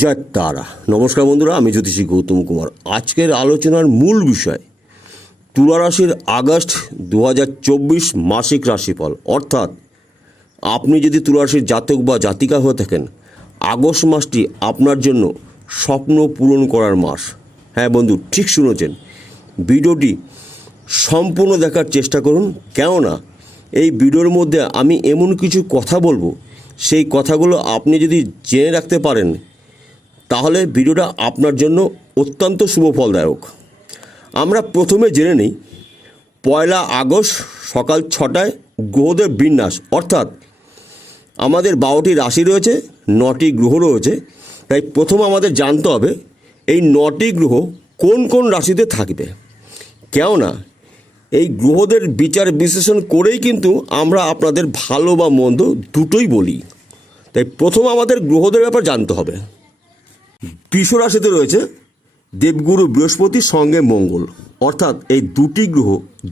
জয় তারা। নমস্কার বন্ধুরা, আমি জ্যোতিষী গৌতম কুমার। আজকের আলোচনার মূল বিষয় তুলা রাশির আগস্ট 2024 মাসিক রাশিফল। অর্থাৎ আপনি যদি তুলা রাশির জাতক বা জাতিকা হয়ে থাকেন, আগস্ট মাসটি আপনার জন্য স্বপ্ন পূরণ করার মাস। হ্যাঁ বন্ধু, ঠিক শুনেছেন। ভিডিওটি সম্পূর্ণ দেখার চেষ্টা করুন, কেননা এই ভিডিওর মধ্যে আমি এমন কিছু কথা বলবো, সেই কথাগুলো আপনি যদি জেনে রাখতে পারেন তাহলে ভিডিওটা আপনার জন্য অত্যন্ত শুভ ফলদায়ক। আমরা প্রথমে জেনে নিই 1 আগস্ট সকাল 6টায় গ্রহদের বিন্যাস। অর্থাৎ আমাদের 12টি রাশি রয়েছে, 9টি গ্রহ রয়েছে। তাই প্রথম আমাদের জানতে হবে এই 9টি গ্রহ কোন কোন রাশিতে থাকবে। কেননা এই গ্রহদের বিচার বিশ্লেষণ করেই কিন্তু আমরা আপনাদের ভালো বা মন্দ দুটোই বলি। তাই প্রথম আমাদের গ্রহদের ব্যাপার জানতে হবে। বৃষ রাশিতে রয়েছে দেবগুরু বৃহস্পতির সঙ্গে মঙ্গল। অর্থাৎ এই দুটি গ্রহ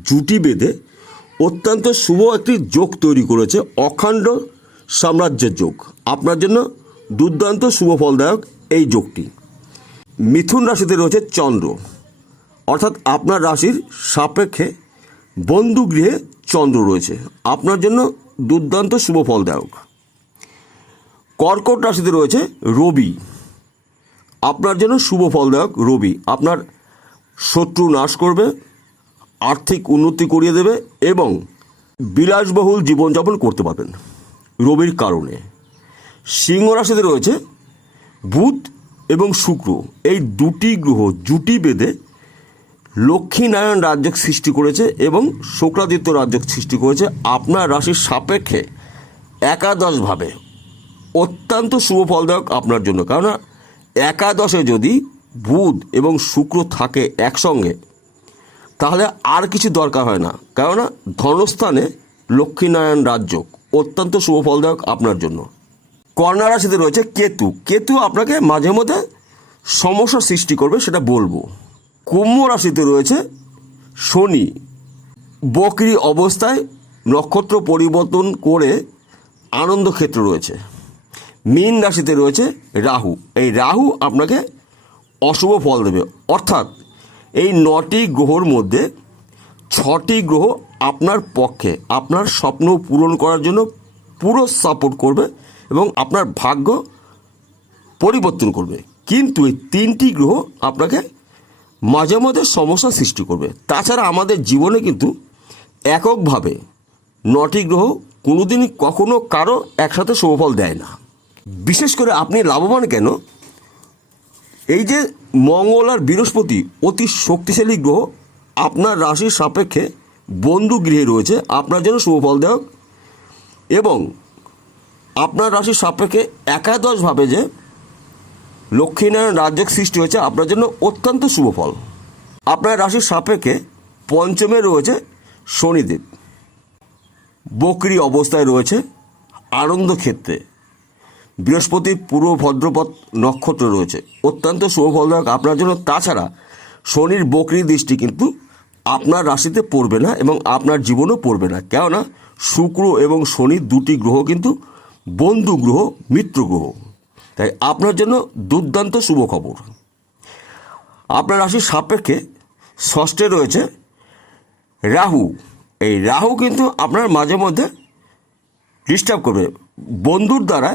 জুটি বেঁধে অত্যন্ত শুভ একটি যোগ তৈরি করেছে, অখণ্ড সাম্রাজ্যের যোগ। আপনার জন্য দুর্দান্ত শুভ ফলদায়ক এই যোগটি। মিথুন রাশিতে রয়েছে চন্দ্র। অর্থাৎ আপনার রাশির সাপেক্ষে বন্ধু গৃহে চন্দ্র রয়েছে, আপনার জন্য দুর্দান্ত শুভ ফলদায়ক। কর্কট রাশিতে রয়েছে রবি। আপনার জন্য শুভ ফলদায়ক রবি। আপনার শত্রু নাশ করবে, আর্থিক উন্নতি করিয়ে দেবে এবং বিলাসবহুল জীবনযাপন করতে পারবেন রবির কারণে। সিংহ রাশিতে রয়েছে বুধ এবং শুক্র। এই দুটি গ্রহ জুটি বেঁধে লক্ষ্মীনারায়ণ রাজযোগ সৃষ্টি করেছে এবং শুক্রাদিত্য রাজযোগ সৃষ্টি করেছে আপনার রাশির সাপেক্ষে একাদশভাবে। অত্যন্ত শুভ ফলদায়ক আপনার জন্য, কারণ একাদশে যদি বুধ এবং শুক্র থাকে একসঙ্গে তাহলে আর কিছু দরকার হয় না, কেননা ধনস্থানে লক্ষ্মীনারায়ণ রাজযোগ অত্যন্ত শুভ ফলদায়ক আপনার জন্য। কন্যা রাশিতে রয়েছে কেতু। কেতু আপনাকে মাঝে মধ্যে সমস্যা সৃষ্টি করবে, সেটা বলবো। কুম্ভ রাশিতে রয়েছে শনি। বকরি অবস্থায় নক্ষত্র পরিবর্তন করে আনন্দ ক্ষেত্র রয়েছে। মীন রাশিতে রয়েছে রাহু। এই রাহু আপনাকে অশুভ ফল দেবে। অর্থাৎ এই 9টি গ্রহর মধ্যে 6টি গ্রহ আপনার পক্ষে আপনার স্বপ্ন পূরণ করার জন্য পুরো সাপোর্ট করবে এবং আপনার ভাগ্য পরিবর্তন করবে। কিন্তু এই 3টি গ্রহ আপনাকে মাঝে মাঝে সমস্যা সৃষ্টি করবে। তাছাড়া আমাদের জীবনে কিন্তু এককভাবে 9টি গ্রহ কোনোদিনই কখনো কারো একসাথে শুভফল দেয় না। বিশেষ করে আপনি লাভবান কেন, এই যে মঙ্গল আর বৃহস্পতি অতি শক্তিশালী গ্রহ আপনার রাশির সাপেক্ষে বন্ধু গৃহে রয়েছে, আপনার জন্য শুভ ফলদায়ক। এবং আপনার রাশির সাপেক্ষে একাদশভাবে যে লক্ষ্মীনারায়ণ রাজযোগ সৃষ্টি হয়েছে আপনার জন্য অত্যন্ত শুভ ফল। আপনার রাশির সাপেক্ষে পঞ্চমে রয়েছে শনিদেব। বকরি অবস্থায় রয়েছে আনন্দ ক্ষেত্রে। বৃহস্পতির পূর্ব ভদ্রপদ নক্ষত্র রয়েছে, অত্যন্ত শুভ ফলদায়ক আপনার জন্য। তাছাড়া শনির বকরি দৃষ্টি কিন্তু আপনার রাশিতে পড়বে না এবং আপনার জীবনেও পড়বে না, কেননা শুক্র এবং শনি দুটি গ্রহ কিন্তু বন্ধু গ্রহ, মিত্র গ্রহ। তাই আপনার জন্য দুর্দান্ত শুভ খবর। আপনার রাশির সাপেক্ষে ষষ্ঠে রয়েছে রাহু। এই রাহু কিন্তু আপনার মাঝে মধ্যে ডিস্টার্ব করবে, বন্ধুর দ্বারা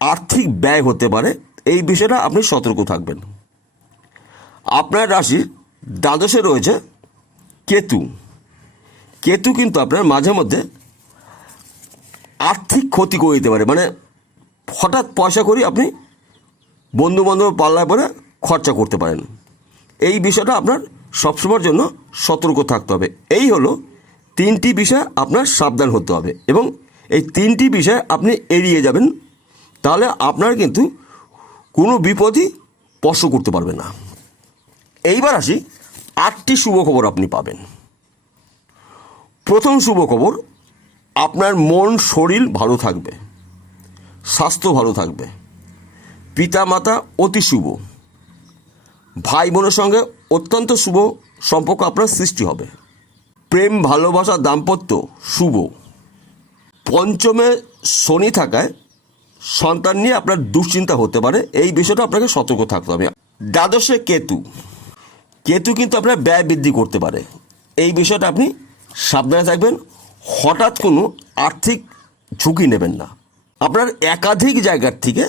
আর্থিক ব্যয় হতে পারে, এই বিষয়টা আপনি সতর্ক থাকবেন। আপনার রাশির দ্বাদশে রয়েছে কেতু। কেতু কিন্তু আপনার মাঝে মধ্যে আর্থিক ক্ষতি করে দিতে পারে, মানে হঠাৎ পয়সা করি আপনি বন্ধুবান্ধব পাল্লায় পরে খরচা করতে পারেন। এই বিষয়টা আপনার সবসময়ের জন্য সতর্ক থাকতে হবে। এই হলো 3টি বিষয় আপনার সাবধান হতে হবে এবং এই 3টি বিষয় আপনি এড়িয়ে যাবেন, তাহলে আপনার কিন্তু কোনো বিপদই স্পর্শ করতে পারবে না। এইবার আসি 8টি শুভ খবর আপনি পাবেন। প্রথম শুভ খবর, আপনার মন শরীর ভালো থাকবে, স্বাস্থ্য ভালো থাকবে, পিতামাতা অতি শুভ, ভাই বোনের সঙ্গে অত্যন্ত শুভ সম্পর্ক আপনার সৃষ্টি হবে, প্রেম ভালোবাসা দাম্পত্য শুভ। পঞ্চমে শনি থাকায় সন্তান নিয়ে আপনার দুশ্চিন্তা হতে পারে, এই বিষয়টা আপনাকে সতর্ক থাকতে হবে। দ্বাদশে কেতু, কেতু কিন্তু আপনার ব্যয় বৃদ্ধি করতে পারে, এই বিষয়টা আপনি সাবধানে থাকবেন। হঠাৎ কোনো আর্থিক ঝুঁকি নেবেন না। আপনার একাধিক জায়গার থেকে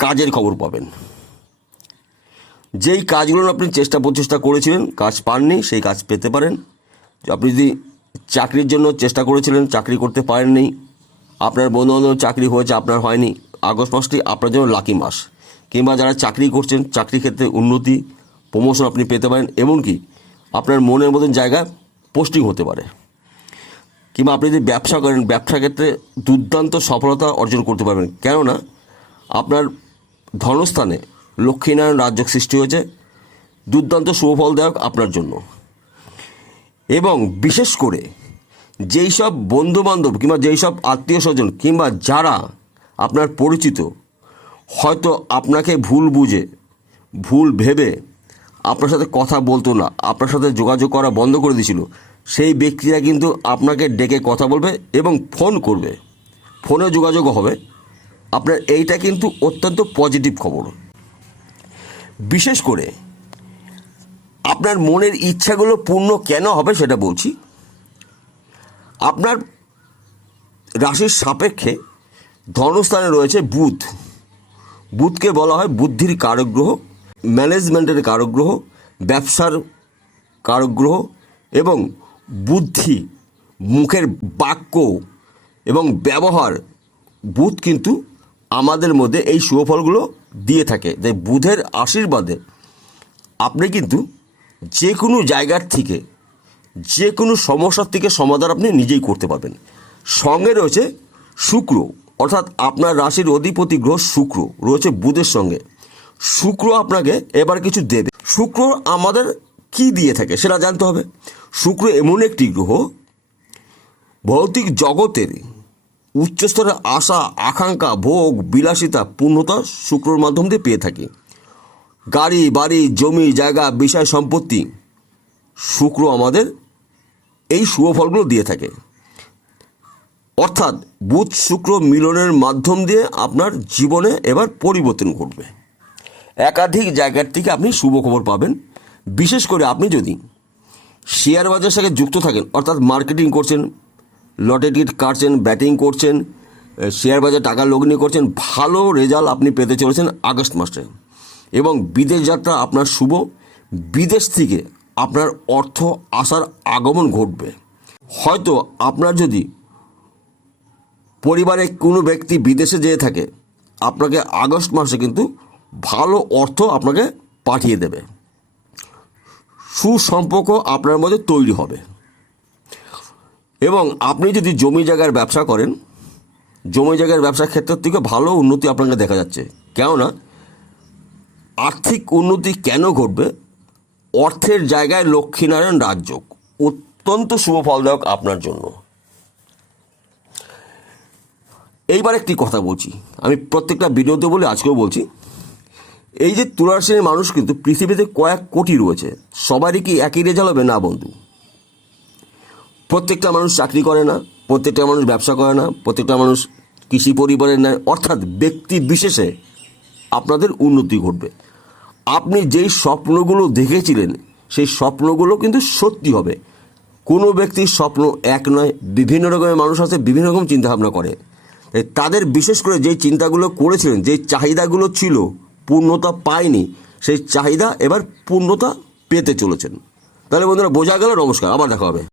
কাজের খবর পাবেন। যেই কাজগুলো আপনি প্রচেষ্টা করেছিলেন, কাজ পাননি, সেই কাজ পেতে পারেন। আপনি যদি চাকরির জন্য চেষ্টা করেছিলেন, চাকরি করতে পারেননি, আপনার বন্ধুবান্ধব চাকরি হয়েছে, আপনার হয়নি, আগস্ট মাসটি আপনার জন্য লাকি মাস। কিংবা যারা চাকরি করছেন, চাকরি ক্ষেত্রে উন্নতি, প্রমোশন আপনি পেতে পারেন। এমনকি আপনার মনের মতন জায়গায় পোস্টিং হতে পারে। কিংবা আপনি যদি ব্যবসা করেন, ব্যবসা ক্ষেত্রে দুর্দান্ত সফলতা অর্জন করতে পারবেন। কেননা আপনার ধনস্থানে লক্ষ্মীনারায়ণ রাজযোগ সৃষ্টি হয়েছে, দুর্দান্ত শুভফলদায়ক আপনার জন্য। এবং বিশেষ করে যেই সব বন্ধুবান্ধব কিংবা যেই সব আত্মীয় স্বজন কিংবা যারা আপনার পরিচিত হয়তো আপনাকে ভুল বুঝে, ভুল ভেবে আপনার সাথে কথা বলতো না, আপনার সাথে যোগাযোগ করা বন্ধ করে দিয়েছিল, সেই ব্যক্তিরা কিন্তু আপনাকে ডেকে কথা বলবে এবং ফোন করবে, ফোনে যোগাযোগ হবে আপনার। এইটা কিন্তু অত্যন্ত পজিটিভ খবর। বিশেষ করে আপনার মনের ইচ্ছাগুলো পূর্ণ কেন হবে সেটা বলছি। আপনার রাশির সাপেক্ষে ধনস্থানে রয়েছে বুধ। বুধকে বলা হয় বুদ্ধির কারক গ্রহ, ম্যানেজমেন্টের কারক গ্রহ, ব্যবসার কারক গ্রহ এবং বুদ্ধি, মুখের বাক্য এবং ব্যবহার। বুধ কিন্তু আমাদের মধ্যে এই শুভফলগুলো দিয়ে থাকে। তাই বুধের আশীর্বাদে আপনি কিন্তু যে কোনো জায়গার থেকে, যে কোনো সমস্যার থেকে সমাধান আপনি নিজেই করতে পারবেন। সঙ্গে রয়েছে শুক্র, অর্থাৎ আপনার রাশির অধিপতি গ্রহ শুক্র রয়েছে বুধের সঙ্গে। শুক্র আপনাকে এবার কিছু দেবে। শুক্র আমাদের কি দিয়ে থাকে সেটা জানতে হবে। শুক্র এমন একটি গ্রহ, ভৌতিক জগতের উচ্চস্তরের আশা, আকাঙ্ক্ষা, ভোগ, বিলাসিতা, পূর্ণতা শুক্রর মাধ্যম দিয়ে পেয়ে থাকি। গাড়ি, বাড়ি, জমি, জায়গা, বিষয়, সম্পত্তি শুক্র আমাদের এই শুভফলগুলো দিয়ে থাকে। অর্থাৎ বুধ শুক্র মিলনের মাধ্যম দিয়ে আপনার জীবনে এবার পরিবর্তন ঘটবে। একাধিক জায়গার থেকে আপনি শুভ খবর পাবেন। বিশেষ করে আপনি যদি শেয়ার বাজারের সাথে যুক্ত থাকেন, অর্থাৎ মার্কেটিং করছেন, লটারি টিকিট কাটছেন, ব্যাটিং করছেন, শেয়ার বাজারে টাকা লগ্নি করছেন, ভালো রেজাল্ট আপনি পেতে চলেছেন আগস্ট মাসে। এবং বিদেশ যাত্রা আপনার শুভ। বিদেশ থেকে আপনার অর্থ আসার আগমন ঘটবে। হয়তো আপনার যদি পরিবারে কোনো ব্যক্তি বিদেশে যেয়ে থাকে, আপনাকে আগস্ট মাসে কিন্তু ভালো অর্থ আপনাকে পাঠিয়ে দেবে। সুসম্পর্ক আপনার মধ্যে তৈরি হবে। এবং আপনি যদি জমি জায়গার ব্যবসা করেন, জমি জায়গার ব্যবসার ক্ষেত্রের থেকে ভালো উন্নতি আপনাকে দেখা যাচ্ছে। কেননা আর্থিক উন্নতি কেন ঘটবে? অর্থের জায়গায় লক্ষ্মীনারায়ণ রাজযোগ অত্যন্ত শুভ ফলদায়ক আপনার জন্য। এইবার একটি কথা বলছি, আমি প্রত্যেকটা ভিডিওতে বলে আজকেও বলছি। এই যে তুলা রাশির মানুষ কিন্তু পৃথিবীতে কয়েক কোটি রয়েছে, সবারই কি একই রেজাল্ট হবে? না বন্ধু। প্রত্যেকটা মানুষ চাকরি করে না, প্রত্যেকটা মানুষ ব্যবসা করে না, প্রত্যেকটা মানুষ কৃষি পরিবারের নেয়। অর্থাৎ ব্যক্তি বিশেষে আপনাদের উন্নতি ঘটবে। আপনি যেই স্বপ্নগুলো দেখেছিলেন সেই স্বপ্নগুলো কিন্তু সত্যি হবে। কোনো ব্যক্তির স্বপ্ন এক নয়, বিভিন্ন রকমের মানুষ আছে, বিভিন্ন রকম চিন্তাভাবনা করে। তাদের বিশেষ করে যেই চিন্তাগুলো করেছিলেন, যেই চাহিদাগুলো ছিল পূর্ণতা পায়নি, সেই চাহিদা এবার পূর্ণতা পেতে চলেছেন। তাহলে বন্ধুরা বোঝা গেল। নমস্কার, আবার দেখা হবে।